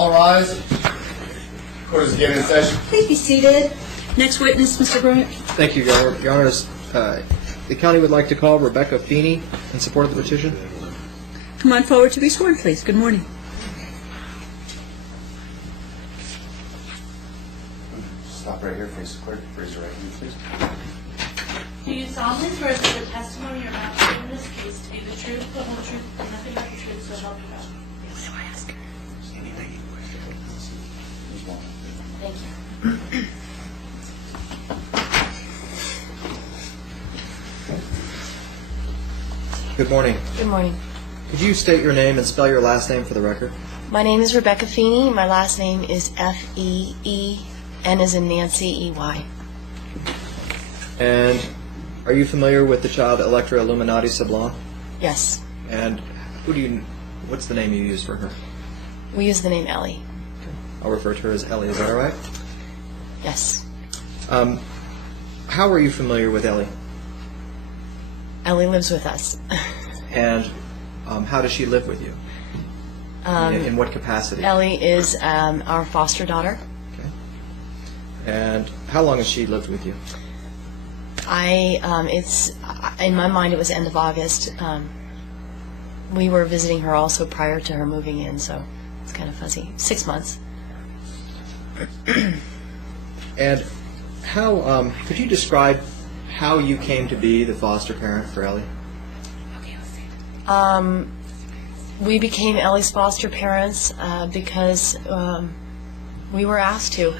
All rise. Court is again in session. Please be seated. Next witness, Mr. Bryant. Thank you, Your Honor. Your Honors, the county would like to call Rebecca Feeney in support of the petition. Come on forward to be sworn, please. Good morning. Stop right here, face the clerk. Raise your right hand, please. Do you solemnly swear that the testimony you're about to give in this case to be the truth, the whole truth, and nothing but the truth, so help you God? So I ask her. Thank you. Good morning. Good morning. Could you state your name and spell your last name for the record? My name is Rebecca Feeney. My last name is F-E-E, N as in Nancy, E-Y. And are you familiar with the child Electra Illuminati Sablon? Yes. And what's the name you use for her? We use the name Ellie. I'll refer to her as Ellie. Is that all right? Yes. How are you familiar with Ellie? Ellie lives with us. And how does she live with you? In what capacity? Ellie is our foster daughter. Okay. And how long has she lived with you? It's in my mind it was end of August. We were visiting her also prior to her moving in, so it's kind of fuzzy. 6 months. And how could you describe how you came to be the foster parent for Ellie? We became Ellie's foster parents because we were asked to.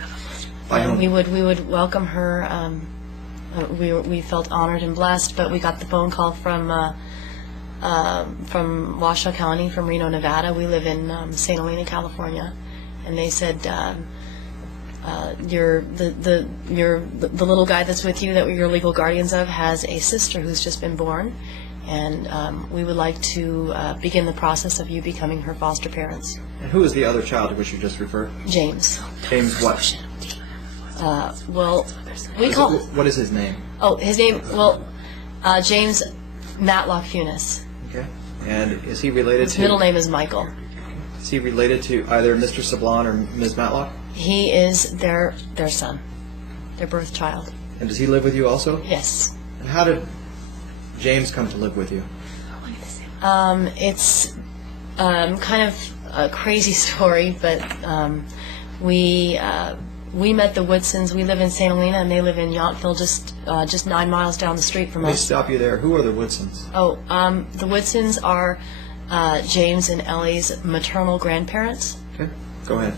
We would welcome her. We felt honored and blessed, but we got the phone call from Washoe County, from Reno, Nevada. We live in St. Helena, California, and they said the little guy that's with you that you're legal guardians of has a sister who's just been born, and we would like to begin the process of you becoming her foster parents. And who is the other child to which you just referred? James. James what? Well, we call... What is his name? Oh, his name, well, James Matlock Funes. Okay. And is he related His to... middle name is Michael. Is he related to either Mr. Sablon or Ms. Matlock? He is their son, their birth child. And does he live with you also? Yes. And how did James come to live with you? It's kind of a crazy story, but we met the Woodsons. We live in St. Helena, and they live in Yountville, just 9 miles down the street from Let me us. stop you there. Who are the Woodsons? Oh, the Woodsons are James and Ellie's maternal grandparents. Okay, go ahead.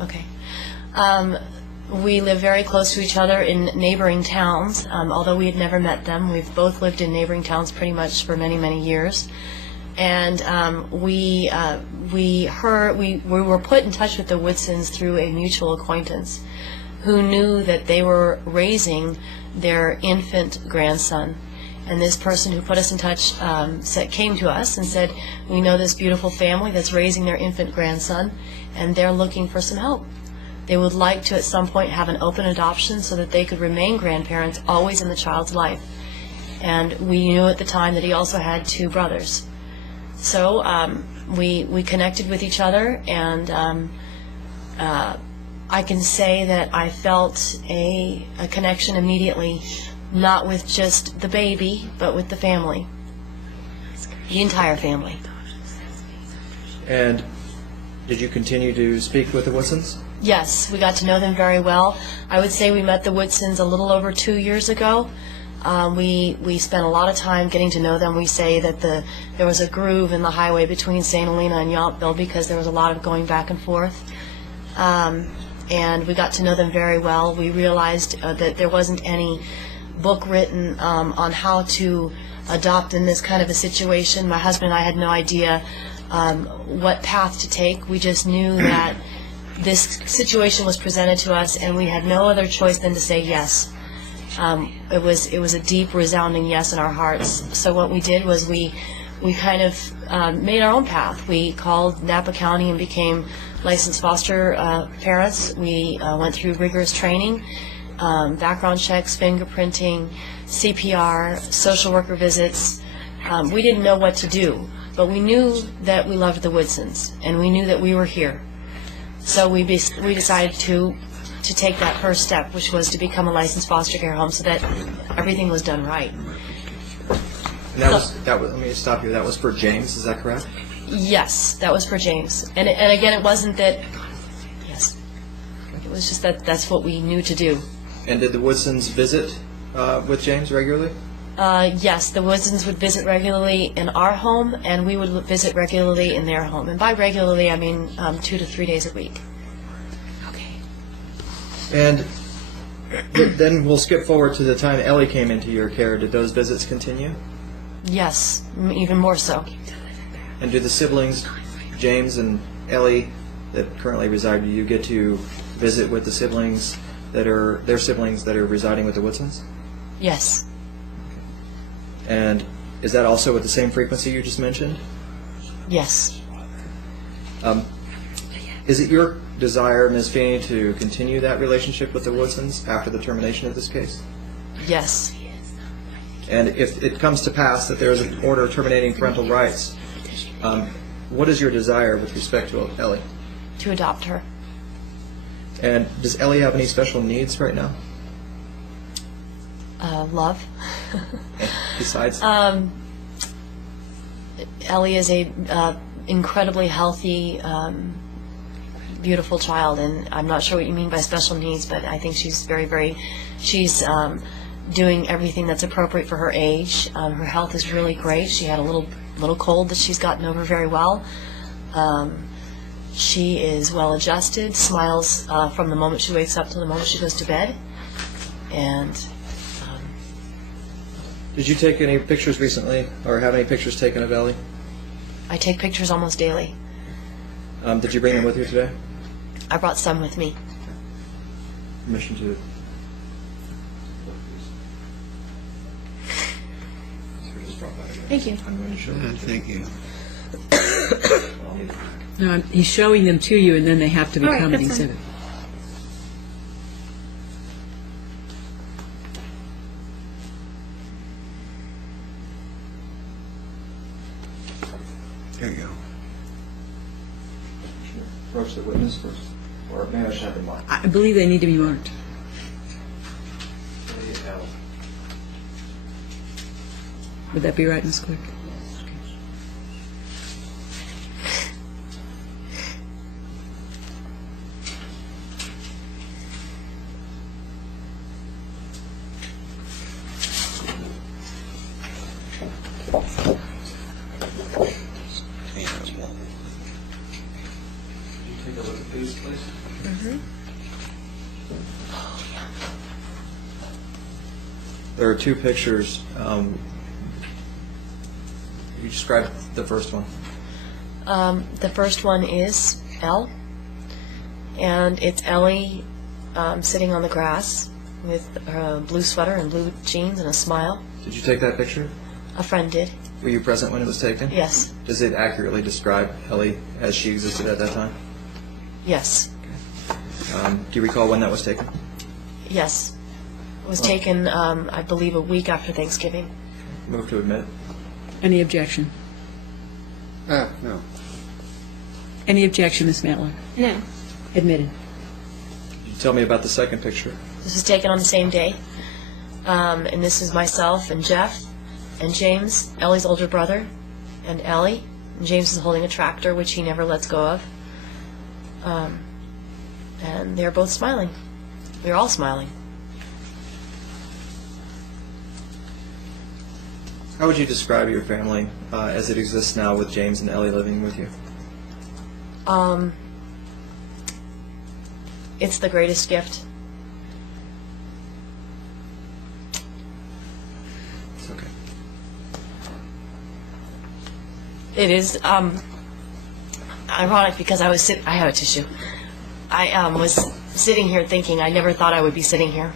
Okay. We live very close to each other in neighboring towns. Although we had never met them, we've both lived in neighboring towns pretty much for many, many years. And we were put in touch with the Woodsons through a mutual acquaintance who knew that they were raising their infant grandson. And this person who put us in touch came to us and said, we know this beautiful family that's raising their infant grandson, and they're looking for some help. They would like to at some point have an open adoption so that they could remain grandparents always in the child's life. And we knew at the time that he also had 2 brothers. So we connected with each other, and I can say that I felt a connection immediately, not with just the baby, but with the family, the entire family. And did you continue to speak with the Woodsons? Yes, we got to know them very well. I would say we met the Woodsons a little over 2 years ago. We spent a lot of time getting to know them. We say that there was a groove in the highway between St. Helena and Yountville because there was a lot of going back and forth. And we got to know them very well. We realized that there wasn't any book written on how to adopt in this kind of a situation. My husband and I had no idea what path to take. We just knew that this situation was presented to us, and we had no other choice than to say yes. It was a deep, resounding yes in our hearts. So what we did was we kind of made our own path. We called Napa County and became licensed foster parents. We went through rigorous training, background checks, fingerprinting, CPR, social worker visits. We didn't know what to do, but we knew that we loved the Woodsons, and we knew that we were here. So we decided to take that first step, which was to become a licensed foster care home, so that everything was done right. And let me stop you. That was for James, is that correct? Yes, that was for James. And again, it wasn't that, yes, it was just that that's what we knew to do. And did the Woodsons visit with James regularly? Yes, the Woodsons would visit regularly in our home, and we would visit regularly in their home. And by regularly, I mean 2 to 3 days a week. Okay. And then we'll skip forward to the time Ellie came into your care. Did those visits continue? Yes, even more so. And do the siblings, James and Ellie, that currently reside with you, get to visit with the siblings their siblings that are residing with the Woodsons? Yes. And is that also with the same frequency you just mentioned? Yes. Is it your desire, Ms. Feeney, to continue that relationship with the Woodsons after the termination of this case? Yes. And if it comes to pass that there is an order terminating parental rights, what is your desire with respect to Ellie? To adopt her. And does Ellie have any special needs right now? Love. Besides? Ellie is a incredibly healthy, beautiful child, and I'm not sure what you mean by special needs, but I think she's she's doing everything that's appropriate for her age. Her health is really great. She had a little cold that she's gotten over very well. She is well adjusted, smiles from the moment she wakes up to the moment she goes to bed, and Did you take any pictures recently, or have any pictures taken of Ellie? I take pictures almost daily. Did you bring them with you today? I brought some with me. Permission to... Thank you. I'm going to show them. Thank you. No, he's showing them to you, and then they have to All right, become an that's fine. exhibit. There you go. Approach the witness first, or maybe I should have them marked. I believe they need to be marked. Would that be right, Ms. Clerk? Take a look at these, please. There are two pictures. You describe the first one. The first one is Elle, and it's Ellie sitting on the grass with her blue sweater and blue jeans and a smile. Did you take that picture? A friend did. Were you present when it was taken? Yes. Does it accurately describe Ellie as she existed at that time? Yes. Do you recall when that was taken? Yes. It was taken, I believe, a week after Thanksgiving. Move to admit. Any objection? No. Any objection, Ms. Matlock? No. Admitted. Could you tell me about the second picture? This was taken on the same day. And this is myself and Jeff and James, Ellie's older brother, and Ellie. And James is holding a tractor, which he never lets go of. And they're both smiling. We're all smiling. How would you describe your family as it exists now with James and Ellie living with you? It's the greatest gift. It's okay. It is ironic because I have a tissue. I was sitting here thinking I never thought I would be sitting here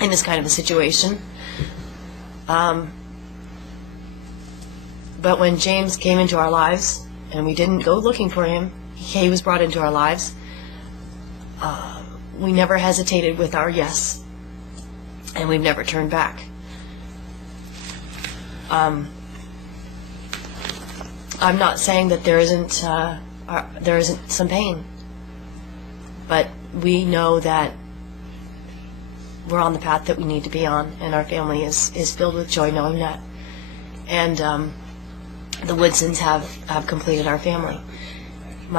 in this kind of a situation. But when James came into our lives, and we didn't go looking for him, he was brought into our lives, we never hesitated with our yes, and we've never turned back. I'm not saying that there isn't there isn't some pain. But we know that we're on the path that we need to be on, and our family is filled with joy knowing that. And the Woodsons have completed our family. Do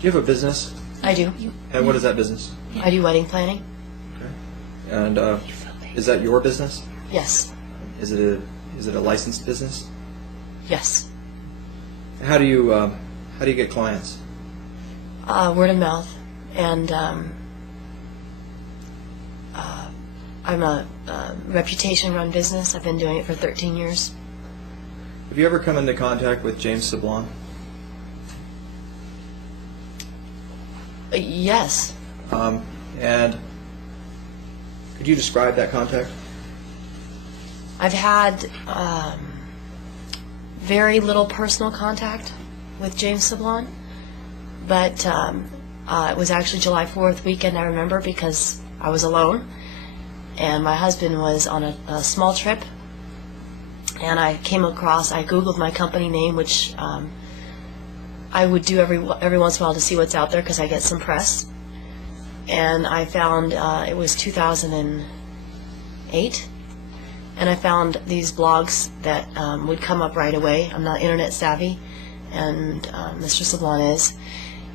you have a business? I do. And what is that business? I do wedding planning. Okay. And is that your business? Yes. Is it a licensed business? Yes. How do you get clients? Word of mouth, and I'm a reputation-run business. I've been doing it for 13 years. Have you ever come into contact with James Sablon? Yes. And could you describe that contact? I've had very little personal contact with James Sablon, but it was actually July 4th weekend, I remember, because I was alone, and my husband was on a small trip, and I Googled my company name, which I would do every once in a while to see what's out there because I get some press, and I found it was 2008, and I found these blogs that would come up right away. I'm not internet savvy, and Mr. Sablon is,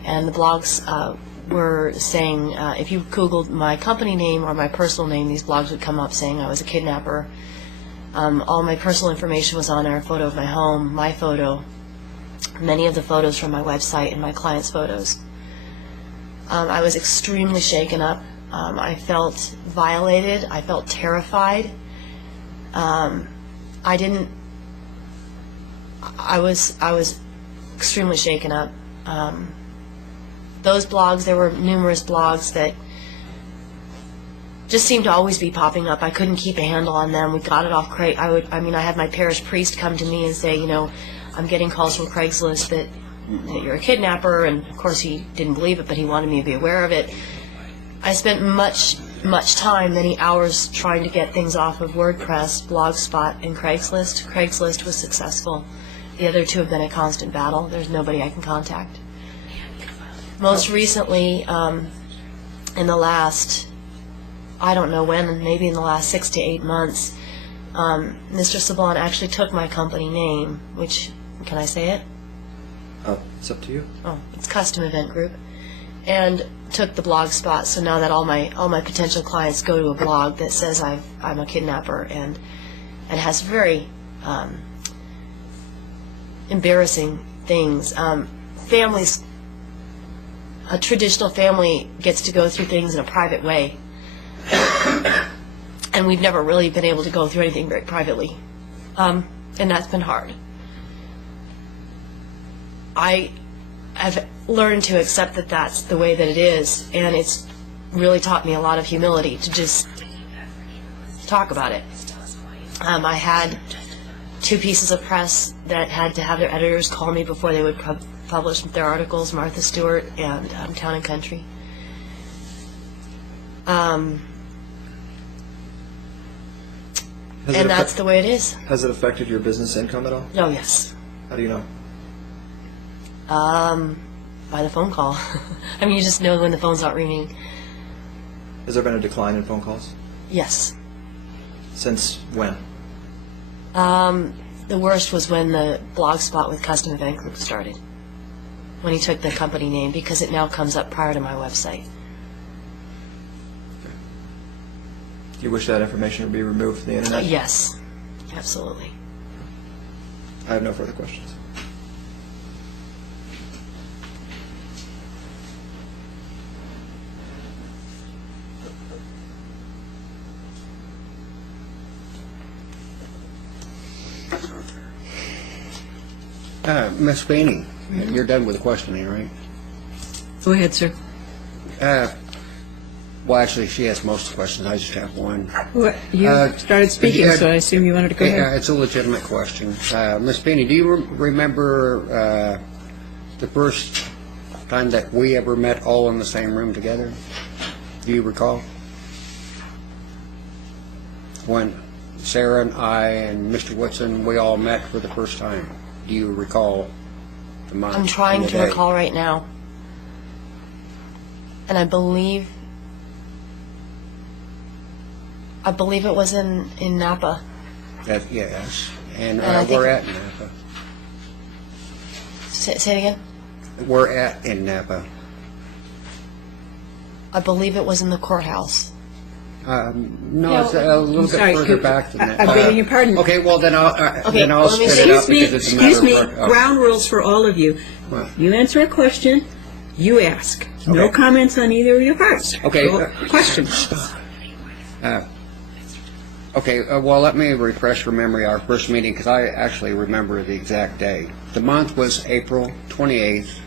and the blogs were saying if you Googled my company name or my personal name, these blogs would come up saying I was a kidnapper. All my personal information was on there, a photo of my home, my photo, many of the photos from my website, and my clients' photos. I was extremely shaken up. I felt violated. I felt terrified. I was extremely shaken up. Those blogs, there were numerous blogs that just seemed to always be popping up. I couldn't keep a handle on them. We got it off Craig. I had my parish priest come to me and say, I'm getting calls from Craigslist that you're a kidnapper, and of course he didn't believe it, but he wanted me to be aware of it. I spent much time, many hours, trying to get things off of WordPress, Blogspot, and Craigslist. Craigslist was successful. The other two have been a constant battle. There's nobody I can contact. Most recently, in the last, I don't know when, maybe in the last 6 to 8 months, Mr. Sablon actually took my company name, which, can I say it? It's up to you. Oh, it's Custom Event Group, and took the blog spot. So now that all my potential clients go to a blog that says I'm a kidnapper, and has very embarrassing things. Families, a traditional family gets to go through things in a private way, and we've never really been able to go through anything very privately, and that's been hard. I have learned to accept that that's the way that it is, and it's really taught me a lot of humility to just talk about it. I had 2 pieces of press that had to have their editors call me before they would publish their articles, Martha Stewart and Town and Country. And that's the way it is. Has it affected your business income at all? Oh, yes. How do you know? By the phone call. You just know when the phone's not ringing. Has there been a decline in phone calls? Yes. Since when? The worst was when the blog spot with Custom Event Group started. When he took the company name, because it now comes up prior to my website. Do you wish that information would be removed from the internet? Yes, absolutely. I have no further questions. Miss Feeney, you're done with the questioning, right? Go ahead, sir. Well, actually, she asked most of the questions. I just have one. You started speaking, so I assume you wanted to go Yeah, ahead. it's a legitimate question. Miss Feeney, do you remember the first time that we ever met all in the same room together? Do you recall? When Sarah and I and Mr. Woodson, we all met for the first time. Do you recall the month? I'm trying and the to day? recall right now. And I believe it was in Napa. Yes, and I think- we're at Napa. Say it again? We're at in Napa. I believe it was in the courthouse. No, it's a little bit sorry, further back than that. I beg your pardon. Okay, well, then I'll Okay, let me spit it see. out because it's a matter Excuse me, of... ground rules for all of you. What? You answer a question, you ask. No Okay. comments on either of your parts. Okay. Go- Questions. Okay, well, let me refresh your memory, our first meeting, because I actually remember the exact day. The month was April 28th.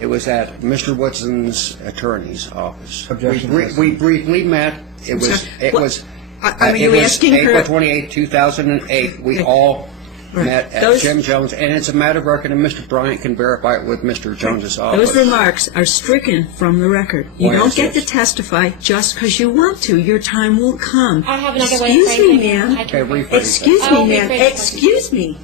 It was at Mr. Woodson's attorney's office. Objection, We briefly met. It sorry, what- was Are it you was asking her? April 28th, 2008. We Okay. all Right. met at Those- Jim Jones, and it's a matter of record, and Mr. Bryant can verify it with Mr. Jones's office. Those remarks are stricken from the record. You Why don't is get to this? testify just because you want to. Your time won't come. I have another way of Excuse phrasing me, it. ma'am. I Okay, can- rephrase that. Excuse I me, will ma'am. rephrase it. Excuse me.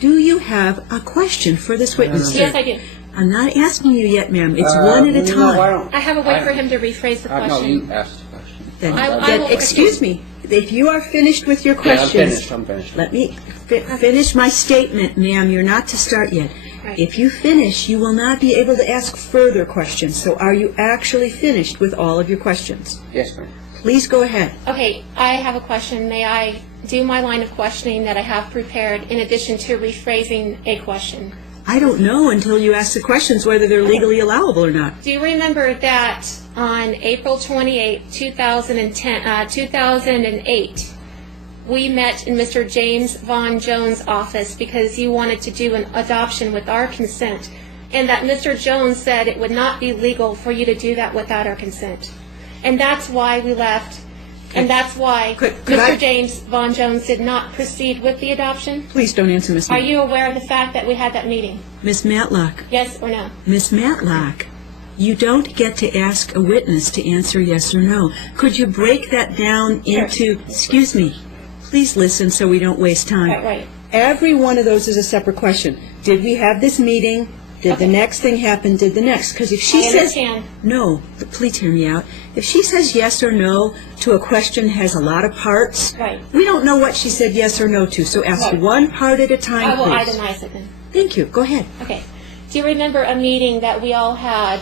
Do you have a question for this witness? Yes, I do. I'm not asking you yet, ma'am. It's one at a time. No, I don't. I have a way for him to rephrase the No, question. you asked the question. Then, I will- excuse me. If you are finished with your Yeah, questions, I'm finished. let me finish my statement, ma'am. You're not to start yet. Right. If you finish, you will not be able to ask further questions. So are you actually finished with all of your questions? Yes, ma'am. Please go ahead. Okay, I have a question. May I do my line of questioning that I have prepared in addition to rephrasing a question? I don't know until you ask the questions whether they're legally allowable or not. Do you remember that on April 28, 2008, we met in Mr. James Von Jones' office because you wanted to do an adoption with our consent, and that Mr. Jones said it would not be legal for you to do that without our consent? And that's why we left, and that's why Could Mr. I- James Von Jones did not proceed with the adoption? Please don't answer, Miss. Are you aware of the fact that we had that meeting? Miss Matlock? Yes or no? Miss Matlock, you don't get to ask a witness to answer yes or no. Could you break that down into, excuse me, please listen so we don't waste time. Right. Every one of those is a separate question. Did we have this meeting? Did the next thing happen? Did the next? Because if she I says understand. no, please hear me out. If she says yes or no to a question has a lot of parts, Right. we don't know what she said yes or no to. So ask Right. one part at a I time, will please. itemize it then. Thank you. Go ahead. Okay. Do you remember a meeting that we all had,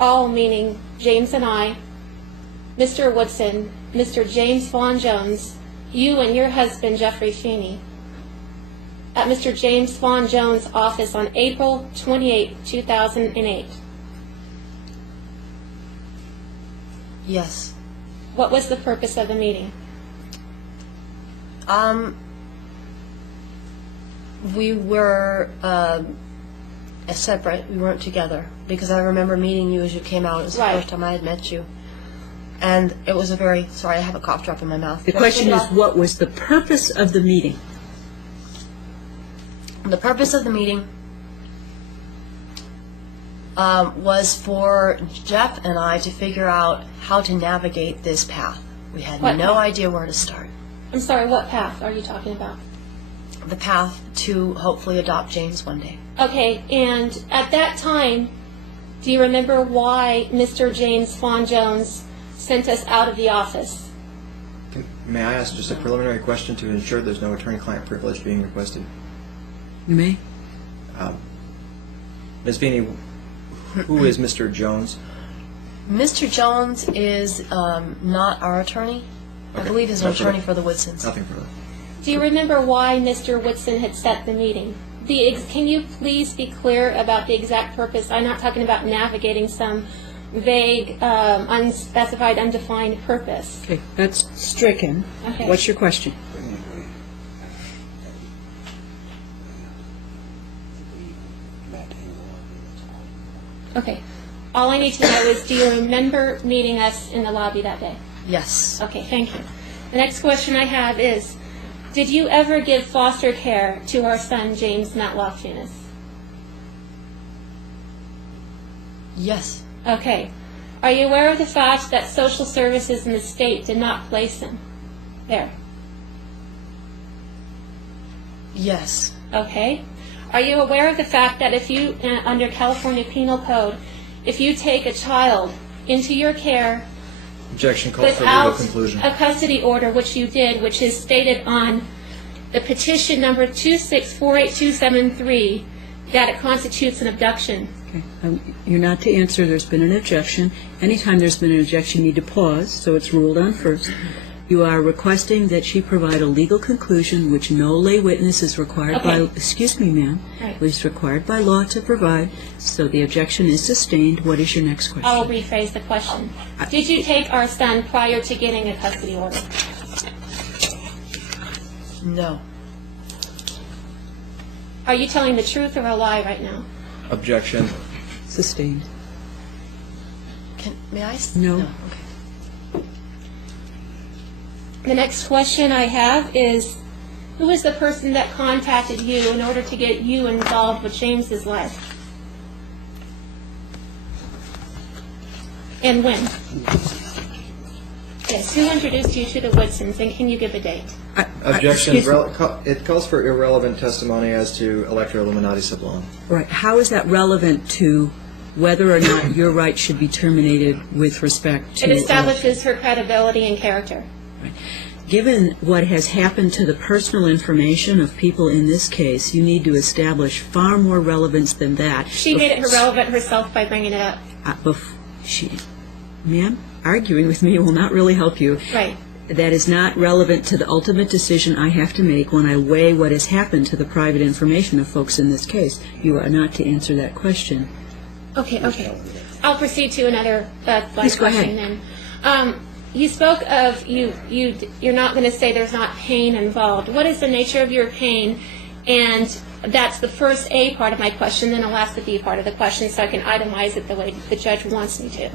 all meaning James and I, Mr. Woodson, Mr. James Von Jones, you and your husband, Jeffrey Feeney, at Mr. James Von Jones' office on April 28, 2008? Yes. What was the purpose of the meeting? We were separate. We weren't together because I remember meeting you as you came out. It was the Right. first time I had met you. And it was a very, sorry, I have a cough drop in my mouth. The question is, what was the purpose of the meeting? The purpose of the meeting was for Jeff and I to figure out how to navigate this path. We had What no path? idea where to start. I'm sorry, what path are you talking about? The path to hopefully adopt James one day. Okay, and at that time, do you remember why Mr. James Von Jones sent us out of the office? May I ask just a preliminary question to ensure there's no attorney-client privilege being requested? You may. Ms. Feeney, who is Mr. Jones? Mr. Jones is not our attorney. I Okay. believe he's an That's attorney okay. for the Woodsons. Nothing further. Do you remember why Mr. Woodson had set the meeting? Can you please be clear about the exact purpose? I'm not talking about navigating some vague, unspecified, undefined purpose. Okay, that's stricken. Okay. What's your question? Okay. All I need to know is, do you remember meeting us in the lobby that day? Yes. Okay, thank you. The next question I have is, did you ever give foster care to our son, James Matlock Funes? Yes. Okay. Are you aware of the fact that social services in the state did not place him there? Yes. Okay. Are you aware of the fact that if you, under California Penal Code, if you take a child into your care Objection calls for legal without conclusion. a custody order, which you did, which is stated on the petition number 2648273, that it constitutes an abduction? Okay. You're not to answer, there's been an objection. Anytime there's been an objection, you need to pause, so it's ruled on first. You are requesting that she provide a legal conclusion which no lay witness is required by, Okay. excuse me, ma'am, Right. is required by law to provide, so the objection is sustained. What is your next question? I'll rephrase the question. Did you take our son prior to getting a custody order? No. Are you telling the truth or a lie right now? Objection. Sustained. May I? No. Okay. The next question I have is, who is the person that contacted you in order to get you involved with James's life? And when? Yes, who introduced you to the Woodsons, and can you give a date? Objection. Excuse me. It calls for irrelevant testimony as to Electra Illuminati Sublime. Right. How is that relevant to whether or not your rights should be terminated with respect to... It establishes her credibility and character. Given what has happened to the personal information of people in this case, you need to establish far more relevance than that. She made it irrelevant herself by bringing it up. Ma'am, arguing with me will not really help you. Right. That is not relevant to the ultimate decision I have to make when I weigh what has happened to the private information of folks in this case. You are not to answer that question. Okay. I'll proceed to another Please go ahead. question then. You spoke of you're not going to say there's not pain involved. What is the nature of your pain? And that's the first A part of my question, then I'll ask the B part of the question so I can itemize it the way the judge wants me to.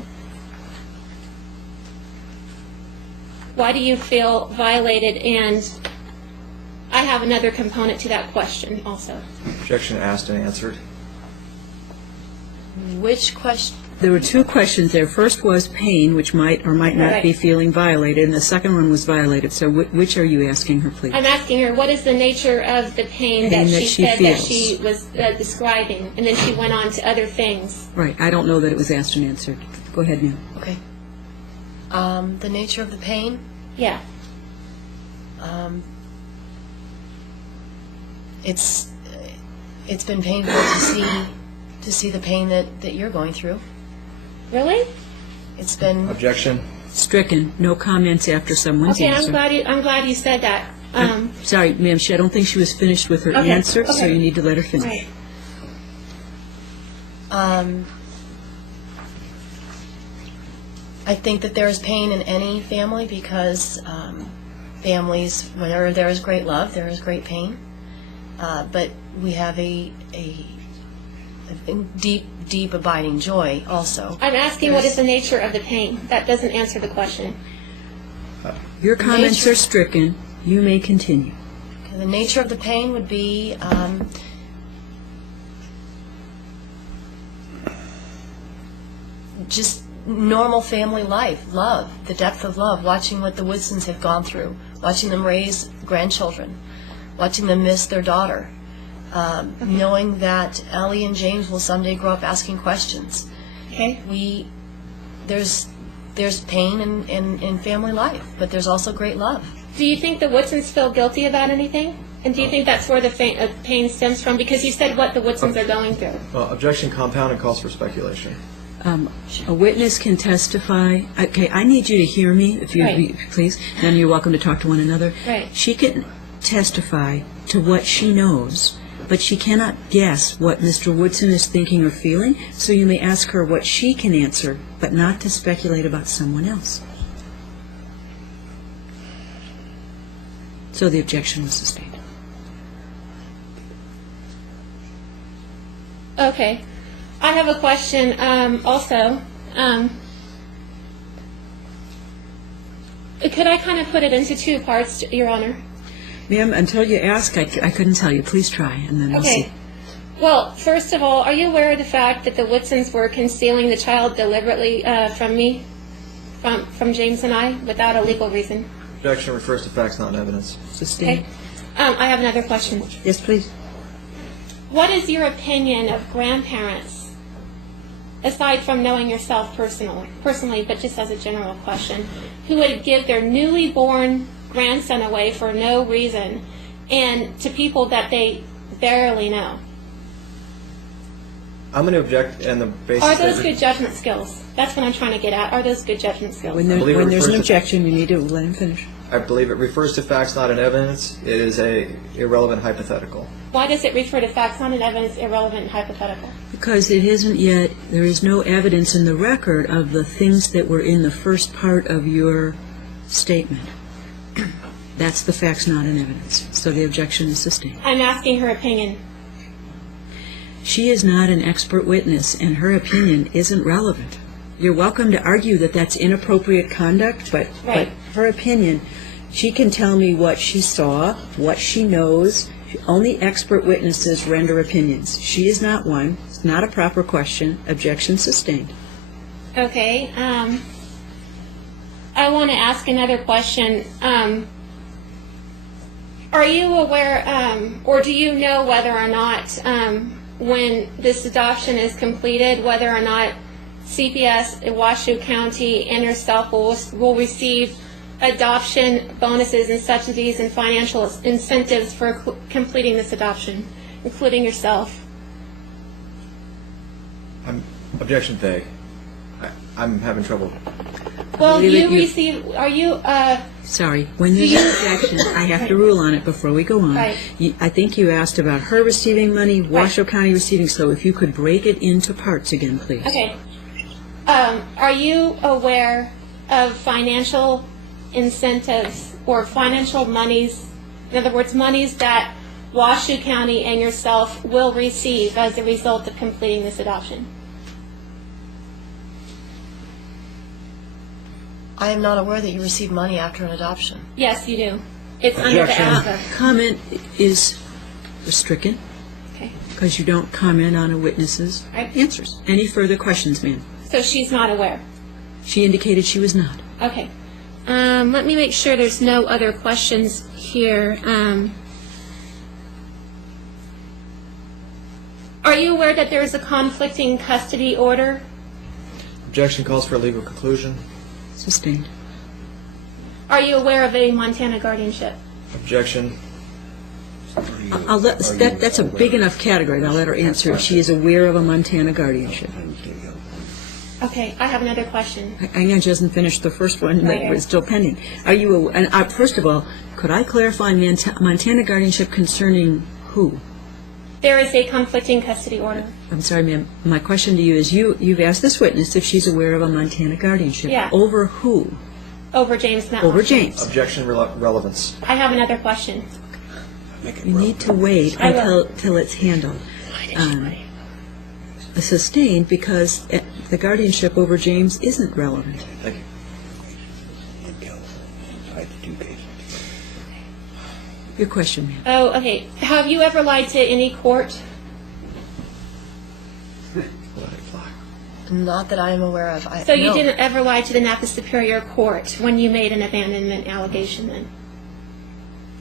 Why do you feel violated? And I have another component to that question also. Objection asked and answered. Which question? There were two questions there. First was pain, which might or might not be Right. feeling violated, and the second one was violated. So which are you asking her, please? I'm asking her, what is the nature of the pain that she said that she was describing? And then she went on to other things. Right. I don't know that it was asked and answered. Go ahead, ma'am. Okay. The nature of the pain? Yeah. It's been painful to see the pain that you're going through. Really? It's been Objection. Stricken. No comments after someone's Okay, answer. I'm glad you said that. Sorry, ma'am, I don't think she was finished with her Okay, answer, so okay. you need to let her finish. Right. I think that there is pain in any family because families, where there is great love, there is great pain. But we have a deep abiding joy also. I'm asking what is the nature of the pain. That doesn't answer the question. Your comments nature- are stricken. You may continue. The nature of the pain would be just normal family life, love, the depth of love, watching what the Woodsons have gone through, watching them raise grandchildren, watching them miss their daughter, knowing that Ellie and James will someday grow up asking questions. Okay. There's pain in family life, but there's also great love. Do you think the Woodsons feel guilty about anything? And do you think that's where the pain stems from? Because you said what the Woodsons are going through. Well, objection compounded calls for speculation. A witness can testify. Okay, I need you to hear me, if you Right. please. Then you're welcome to talk to one another. Right. She can testify to what she knows, but she cannot guess what Mr. Woodson is thinking or feeling, so you may ask her what she can answer, but not to speculate about someone else. So the objection was sustained. Okay. I have a question also. Could I kind of put it into two parts, Your Honor? Ma'am, until you ask, I couldn't tell you. Please try, and then we'll Okay. see. Well, first of all, are you aware of the fact that the Woodsons were concealing the child deliberately from me, from James and I, without a legal reason? Objection refers to facts, not evidence. Sustained. Okay. I have another question. Yes, please. what is your opinion of grandparents, aside from knowing yourself personally, but just as a general question, who would give their newly born grandson away for no reason and to people that they barely know? I'm going to object on the basis Are that those good judgment skills? That's what I'm trying to get at. Are those good judgment skills? When I believe it there's an refers to- objection, you need to let him finish. I believe it refers to facts, not an evidence. It is a irrelevant hypothetical. Why does it refer to facts, not an evidence, irrelevant, and hypothetical? Because it isn't yet, there is no evidence in the record of the things that were in the first part of your statement. That's the facts, not an evidence. So the objection is sustained. I'm asking her opinion. She is not an expert witness, and her opinion isn't relevant. You're welcome to argue that that's inappropriate conduct, but Right. her opinion, she can tell me what she saw, what she knows. Only expert witnesses render opinions. She is not one. It's not a proper question. Objection sustained. Okay. I want to ask another question. Are you aware, or do you know whether or not, when this adoption is completed, whether or not CPS in Washoe County and yourself will receive adoption bonuses and subsidies and financial incentives for completing this adoption, including yourself? Objection vague. I'm having trouble. Well, believe you it, you- receive, are you, Sorry, when there's an objection, I have to rule on it before we go on. Right. I think you asked about her receiving money, Washoe County receiving, so if you could break it into parts again, please. okay. Are you aware of financial incentives or financial monies, in other words, monies that Washoe County and yourself will receive as a result of completing this adoption? I am not aware that you receive money after an adoption. Yes, you do. It's under the Objection. ASPA. Comment is stricken Okay. because you don't comment on a witness's Right. answers. Any further questions, ma'am? So she's not aware. She indicated she was not. Okay. Let me make sure there's no other questions here. Are you aware that there is a conflicting custody order? Objection calls for a legal conclusion. Sustained. Are you aware of a Montana guardianship? Objection. That's a big enough category. I'll let her answer it. She is aware of a Montana guardianship. Okay, I have another question. Hang on, she hasn't finished the first one, but Okay. it's still pending. Are you, first of all, could I clarify Montana guardianship concerning who? There is a conflicting custody order. I'm sorry, ma'am. My question to you is, you've asked this witness if she's aware of a Montana guardianship. Yeah. Over who? Over James Metlow. Over James. Objection relevance. I have another question. You need to wait I will. until it's handled. Sustained because the guardianship over James isn't relevant. Thank you. Your question, ma'am. Oh, okay. Have you ever lied to any court? Not that I am aware of. So you no. didn't ever lie to the Napa Superior Court when you made an abandonment allegation then?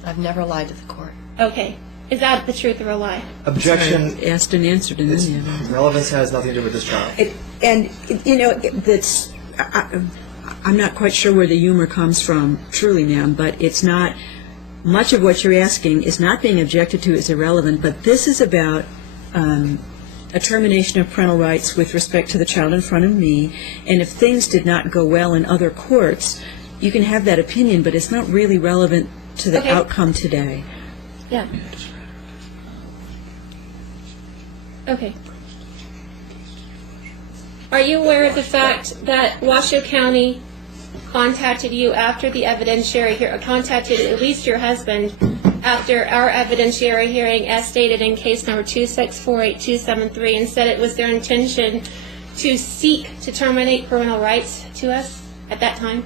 I've never lied to the court. Okay. Is that the truth or a lie? Objection. Asked and answered, and It's, then you have relevance has nothing to do with this child. that's. I'm not quite sure where the humor comes from, truly, ma'am, but it's not. Much of what you're asking is not being objected to as irrelevant, but this is about a termination of parental rights with respect to the child in front of me, and if things did not go well in other courts, you can have that opinion, but it's not really relevant to the Okay. outcome today. Yeah. Okay. Are you aware of the fact that Washoe County contacted you after the evidentiary hearing, contacted at least your husband after our evidentiary hearing as stated in case number 2648273 and said it was their intention to seek to terminate parental rights to us at that time?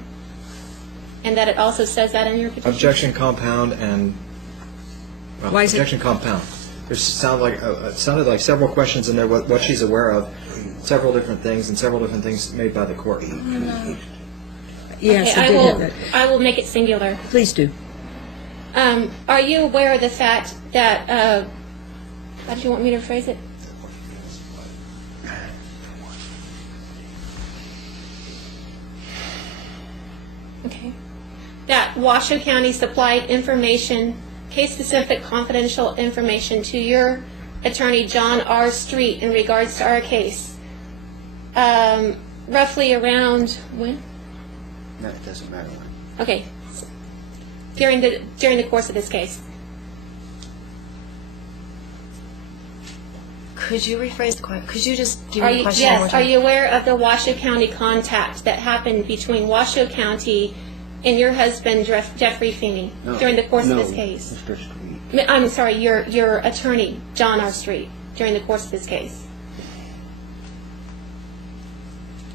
And that it also says that in your petition? Objection compound and. Well, Why is it- objection compound. There sounded like several questions in there. What she's aware of, several different things, and several different things made by the court. Yes, Okay, I did have that. I will make it singular. Please do. Are you aware of the fact that How do you want me to phrase it? Okay. That Washoe County supplied information, case-specific confidential information to your attorney, John R. Street, in regards to our case. Roughly around when? No, it doesn't matter when. Okay. During the course of this case. Could you rephrase the question? Could you just give me the question one more Yes. Are time? you aware of the Washoe County contact that happened between Washoe County and your husband, Jeffrey Feeney, No. during the course No, of this case? Mr. Street. I'm sorry, your attorney, John R. Street, during the course of this case.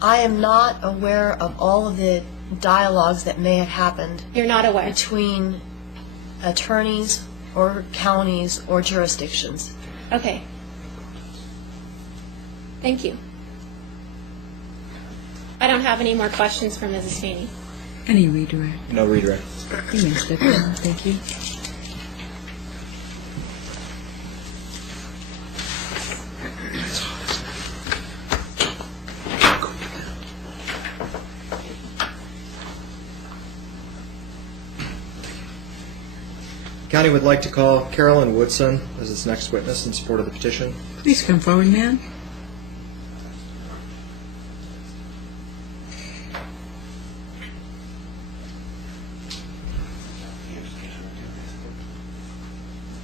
I am not aware of all of the dialogues that may have happened You're not aware? between attorneys or counties or jurisdictions. Okay. Thank you. I don't have any more questions for Mrs. Feeney. Any redirect? No redirect. You may step down. Thank you. County would like to call Carolyn Woodson as its next witness in support of the petition. Please come forward, ma'am.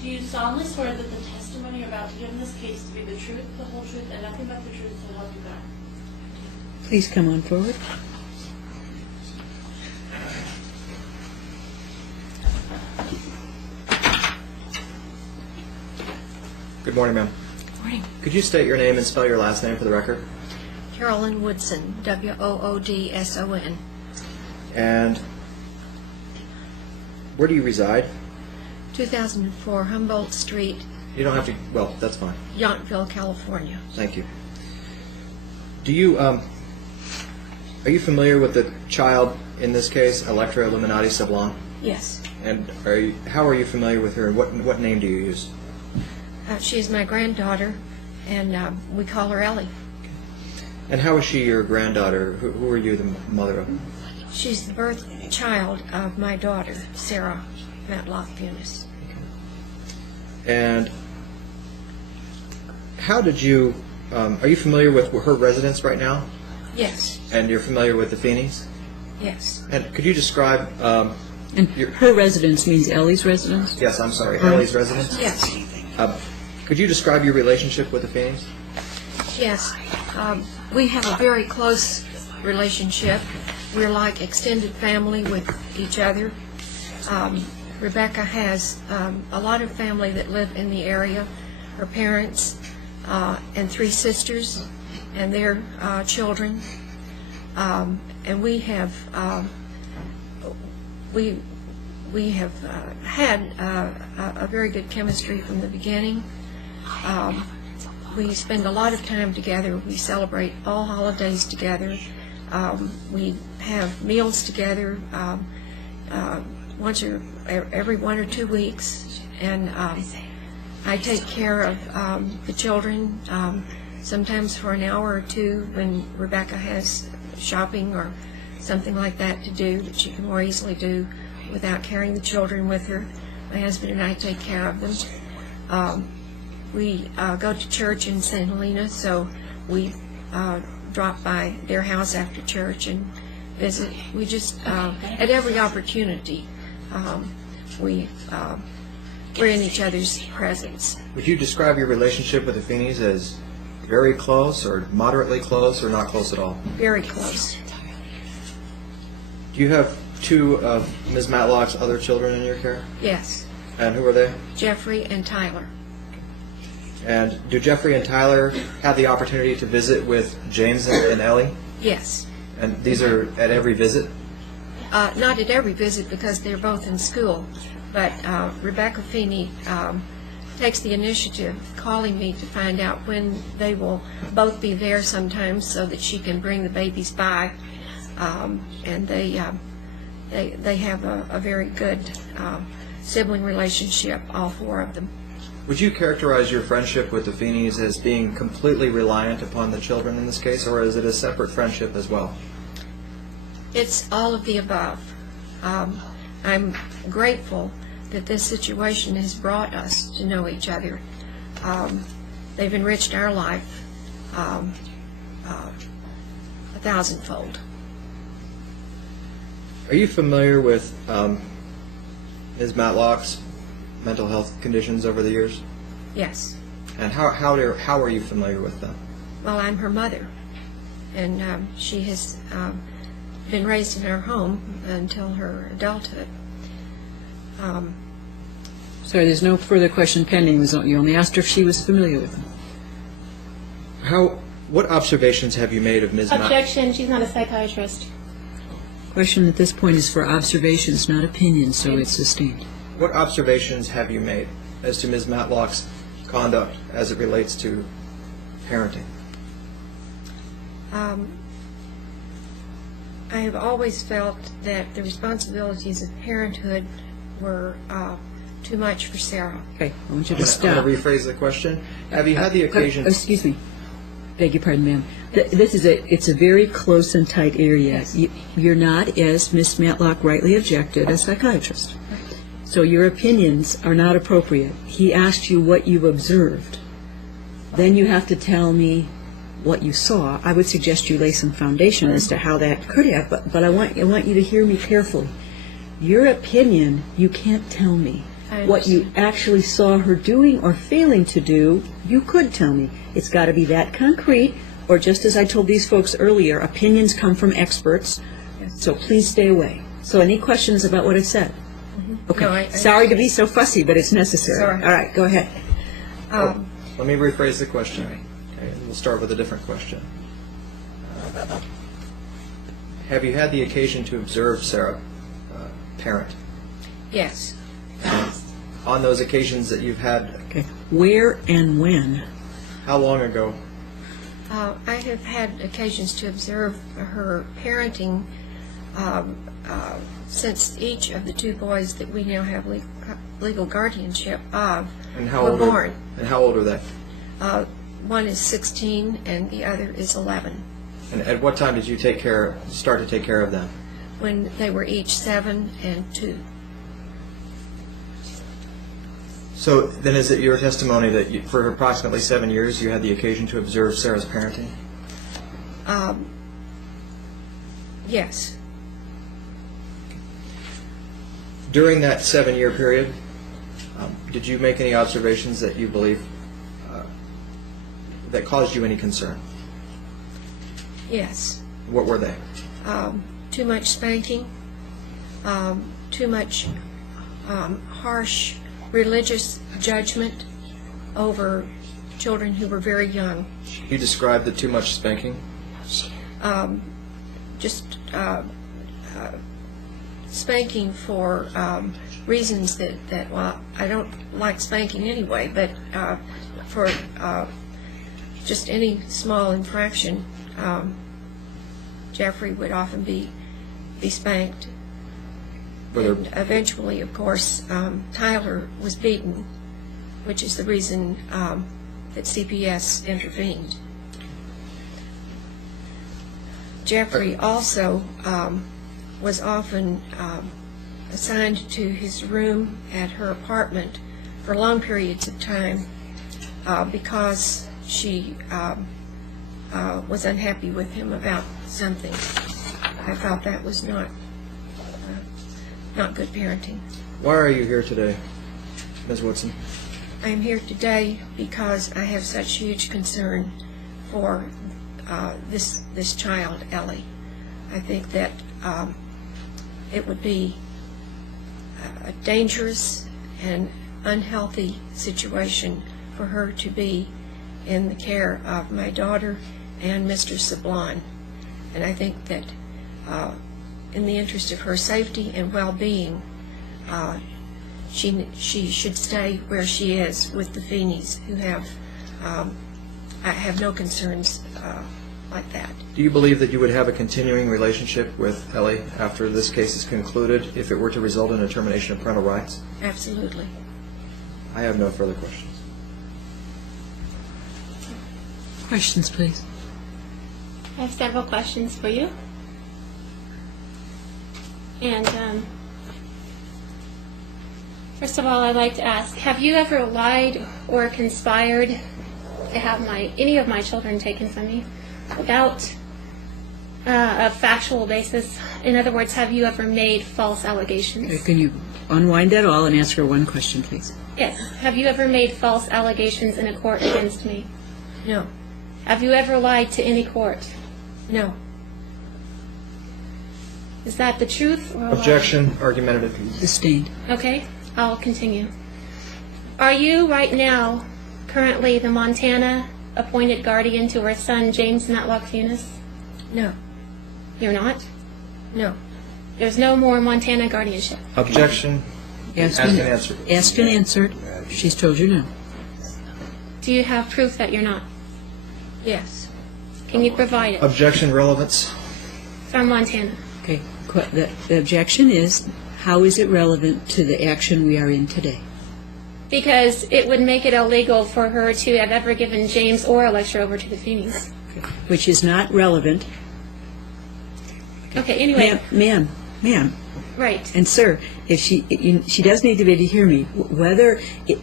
Do you solemnly swear that the testimony you're about to give in this case to be the truth, the whole truth, and nothing but the truth, so help you God? Please come on forward. Good morning, ma'am. Morning. Could you state your name and spell your last name for the record? Carolyn Woodson, Woodson. And where do you reside? 2004 Humboldt Street, You don't have to, well, that's fine. Yountville, California. Thank you. Do you, are you familiar with the child in this case, Electra Illuminati Sablon? Yes. And how are you familiar with her, and what name do you use? She is my granddaughter, and we call her Ellie. And how is she your granddaughter? Who are you the mother of? She's the birth child of my daughter, Sarah Matlock Funes. And how did you, are you familiar with her residence right now? Yes, And you're familiar with the Feeneys? yes. And could you describe, And her residence means Ellie's residence? yes, I'm sorry, Ellie's residence? Yes, Could you describe your relationship with the Feeneys? yes. We have a very close relationship. We're like extended family with each other. Rebecca has a lot of family that live in the area, her parents and 3 sisters and their children. And we have had a very good chemistry from the beginning. We spend a lot of time together. We celebrate all holidays together. We have meals together once or every 1 or 2 weeks, and I take care of the children sometimes for an hour or 2 when Rebecca has shopping or something like that to do that she can more easily do without carrying the children with her. My husband and I take care of them. We go to church in St. Helena, so we drop by their house after church and visit. We just, at every opportunity, we're in each other's presence. Would you describe your relationship with the Feeneys as very close, or moderately close, or not close at all? Very close. Do you have 2 of Ms. Matlock's other children in your care? Yes. And who are they? Jeffrey and Tyler. And do Jeffrey and Tyler have the opportunity to visit with James and Ellie? Yes. And these are at every visit? Not at every visit because they're both in school, but Rebecca Feeney takes the initiative, calling me to find out when they will both be there sometimes so that she can bring the babies by. And they have a very good sibling relationship, all 4 of them. Would you characterize your friendship with the Feeneys as being completely reliant upon the children in this case, or is it a separate friendship as well? It's all of the above. I'm grateful that this situation has brought us to know each other. They've enriched our life 1,000-fold. Are you familiar with Ms. Matlock's mental health conditions over the years? Yes. And how are you familiar with them? Well, I'm her mother, and she has been raised in our home until her adulthood. Sorry, there's no further question pending. You only asked her if she was familiar with them. What observations have you made of Ms. Matlock? Objection, she's not a psychiatrist. Question at this point is for observations, not opinions, so it's sustained. What observations have you made as to Ms. Matlock's conduct as it relates to parenting? I have always felt that the responsibilities of parenthood were too much for Sarah. Okay, I want you to I'm stop. going to rephrase the question. Have you had the occasion... Excuse me. Beg your pardon, ma'am. It's a very close and tight area. Yes. You're not, as Ms. Matlock rightly objected, a psychiatrist. So your opinions are not appropriate. He asked you what you observed. Then you have to tell me what you saw. I would suggest you lay some foundation as to how that could have, but I want you to hear me carefully. Your opinion, you can't tell me. What you actually saw her doing or failing to do, you could tell me. It's got to be that concrete, or just as I told these folks earlier, opinions come from experts, so please stay away. So any questions about what I said? Okay. No, Sorry to be so fussy, but it's necessary. Sorry. All right, go ahead. Let me rephrase the question. Okay, we'll start with a different question. Have you had the occasion to observe Sarah parent? Yes. On those occasions that you've had, Okay. Where and when? how long ago? I have had occasions to observe her parenting since each of the two boys that we now have legal guardianship of were born. And how old are they? One is 16 and the other is 11. And at what time did you start to take care of them? When they were each 7 and 2. So then is it your testimony that for approximately 7 years you had the occasion to observe Sarah's parenting? Yes. During that 7-year period, did you make any observations that you believe that caused you any concern? Yes. What were they? Too much spanking, too much harsh religious judgment over children who were very young. You described the too much spanking? Just spanking for reasons that, well, I don't like spanking anyway, but for just any small infraction, Jeffrey would often be spanked. And eventually, of course, Tyler was beaten, which is the reason that CPS intervened. Jeffrey also was often assigned to his room at her apartment for long periods of time because she was unhappy with him about something. I felt that was not good parenting. Why are you here today, Ms. Woodson? I am here today because I have such huge concern for this child, Ellie. I think that it would be a dangerous and unhealthy situation for her to be in the care of my daughter and Mr. Sablon. And I think that in the interest of her safety and well-being, she should stay where she is with the Feeneys, who have no concerns like that. Do you believe that you would have a continuing relationship with Ellie after this case is concluded if it were to result in a termination of parental rights? Absolutely. I have no further questions. Questions, please. I have several questions for you. And first of all, I'd like to ask, have you ever lied or conspired to have any of my children taken from me without a factual basis? In other words, have you ever made false allegations? Can you unwind that all and ask her one question, please? Yes. Have you ever made false allegations in a court against me? No. Have you ever lied to any court? No. Is that the truth or a lie? Objection, argumentative. Sustained. Okay, I'll continue. Are you right now currently the Montana appointed guardian to her son, James Matlock Funes? No. You're not? No. There's no more Montana guardianship. Objection, asked and answered. Asked and answered. She's told you no. Do you have proof that you're not? Yes. Can you provide it Objection, relevance. from Montana? Okay. The objection is, how is it relevant to the action we are in today? Because it would make it illegal for her to have ever given James or a lecture over to the Feeneys. Which is not relevant. Okay, anyway. Ma'am, Right. and sir, if she does need to be able to hear me.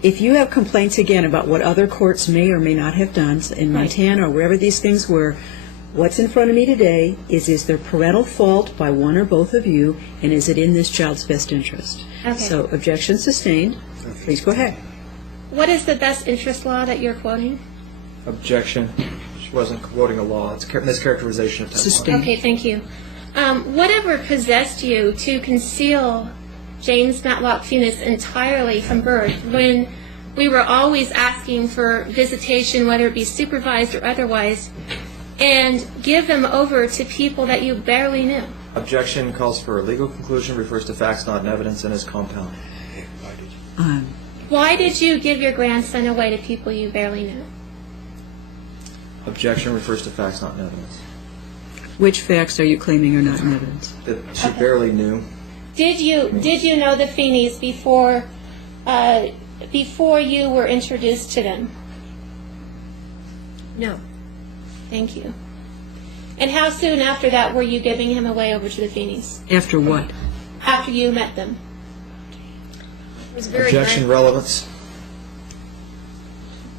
If you have complaints again about what other courts may or may not have done in Montana or wherever these things were, what's in front of me today is there parental fault by one or both of you, and is it in this child's best interest? Okay. So, objection sustained. Please go ahead. What is the best interest law that you're quoting? Objection. She wasn't quoting a law. It's mischaracterization of testimony. Sustained. Okay, thank you. Whatever possessed you to conceal James Matlock Funes entirely from birth when we were always asking for visitation, whether it be supervised or otherwise, and give them over to people that you barely knew? Objection calls for a legal conclusion, refers to facts, not evidence, and is compound. Why did you give your grandson away to people you barely knew? Objection refers to facts, not evidence. Which facts are you claiming are not in evidence? That she barely knew. Did you know the Feeneys before you were introduced to them? No. Thank you. And how soon after that were you giving him away over to the Feeneys? After what? After you met them? It was very Objection, relevance.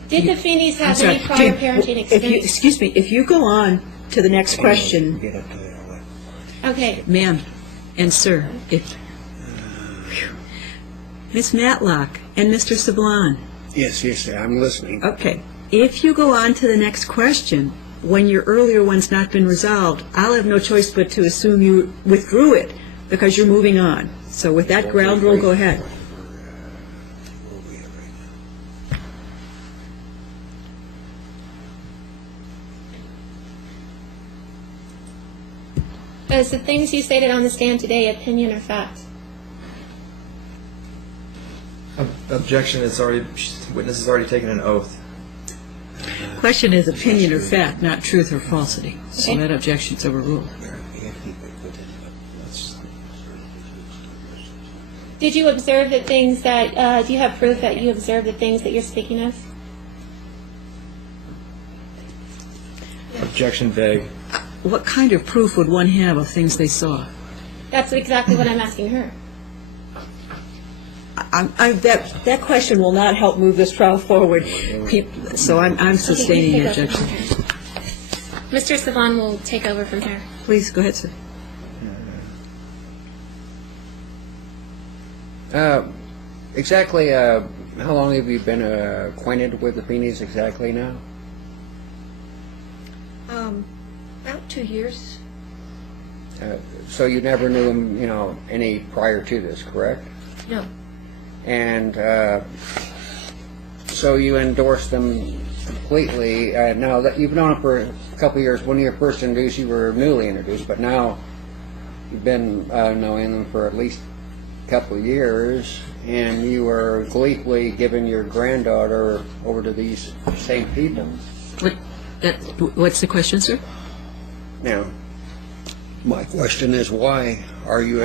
Did the Feeneys I'm have sorry. any prior parenting experience? Excuse me, if you go on to the next question, Okay. ma'am and sir, Miss Matlock and Mr. Sablon, Yes, I'm listening. okay, if you go on to the next question, when your earlier one's not been resolved, I'll have no choice but to assume you withdrew it because you're moving on. So with that ground rule, go ahead. Is the things you stated on the stand today opinion or fact? Objection, witness has already taken an oath. Question is opinion or fact, not truth or falsity. So Okay. that objection's overruled. Did you observe the things that, do you have proof that you observed the things that you're speaking of? Objection, vague. What kind of proof would one have of things they saw? That's exactly what I'm asking her. That question will not help move this trial forward. So I'm sustaining the objection. Mr. Saban will take over from here. Please, go ahead, sir. Exactly, how long have you been acquainted with the Feeneys exactly now? About 2 years. So you never knew them, any prior to this, correct? No. And so you endorsed them completely. Now that you've known them for a couple of years, when you were first introduced, you were newly introduced, but now you've been knowing them for at least a couple of years, and you are gleefully giving your granddaughter over to these same people. What's the question, sir? Now, my question is, why are you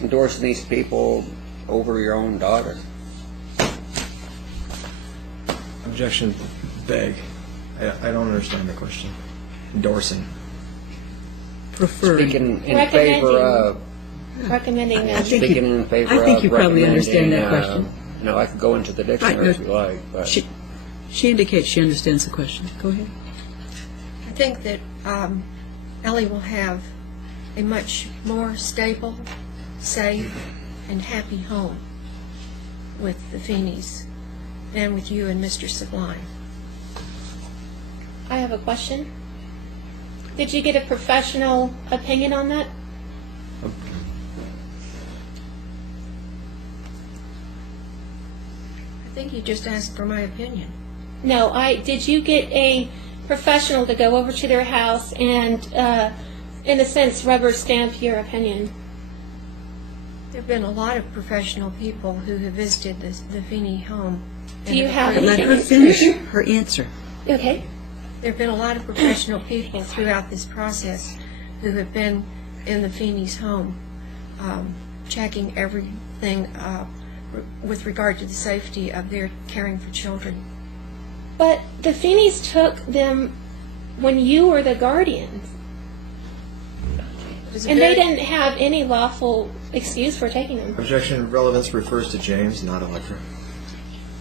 endorsing these people over your own daughter? Objection, vague. I don't understand the question. Endorsing. Preferring. Speaking in favor of. Recommending I that. think you- Speaking in favor I think of you probably understand that recommending, question. No, I could go into the dictionary if you like, but. She indicates she understands the question. Go ahead. I think that Ellie will have a much more stable, safe, and happy home with the Feeneys than with you and Mr. Sublime. I have a question. Did you get a professional opinion on that? I think you just asked for my opinion. No, did you get a professional to go over to their house and, in a sense, rubber stamp your opinion? There have been a lot of professional people who have visited the Feeney home. Do you have Let her anything? finish her answer. Okay. There have been a lot of professional people throughout this process who have been in the Feeney's home, checking everything with regard to the safety of their caring for children. But the Feeneys took them when you were the guardians, It was a and they very- didn't have any lawful excuse for taking them. Objection. Relevance refers to James, not Electra.